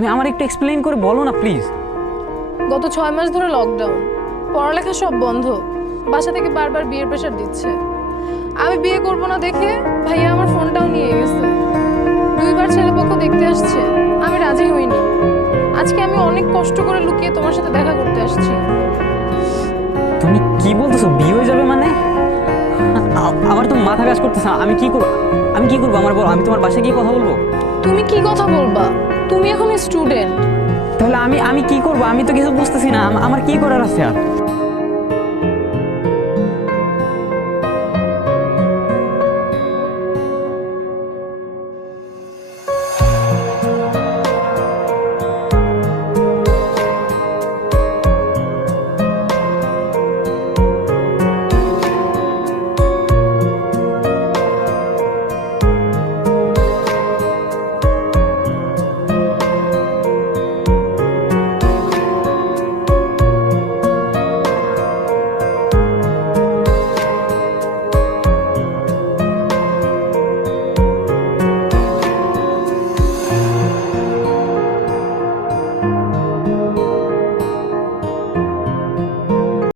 তুমি আমার একটু এক্সপ্লেইন করে বলো না প্লিজ। গত 6 মাস ধরে লকডাউন, পড়ালেখা সব বন্ধ, বাসা থেকে বারবার বিয়ের প্রেশার দিচ্ছে। আমি বিয়ে করব না দেখে ভাইয়া আমার ফোনটাও নিয়ে গেছে। 2বার ছেলেপক্ষ দেখতে আসছে, আমি রাজি হইনি। আজকে আমি অনেক কষ্ট করে লুকিয়ে তোমার সাথে দেখা করতে আসছি। তুমি কি বলতেছো, বিয়ে হয়ে যাবে মানে? আমার তো মাথা কাজ করতেছে না। আমি কি করবো আমার বলো, আমি তোমার বাসায় গিয়ে কথা বলবো? তুমি কি কথা বলবা? তুমি এখন স্টুডেন্ট। তাহলে আমি কি করবো? আমি তো কিছু বুঝতেছি না, আমার কি করার আছে আর?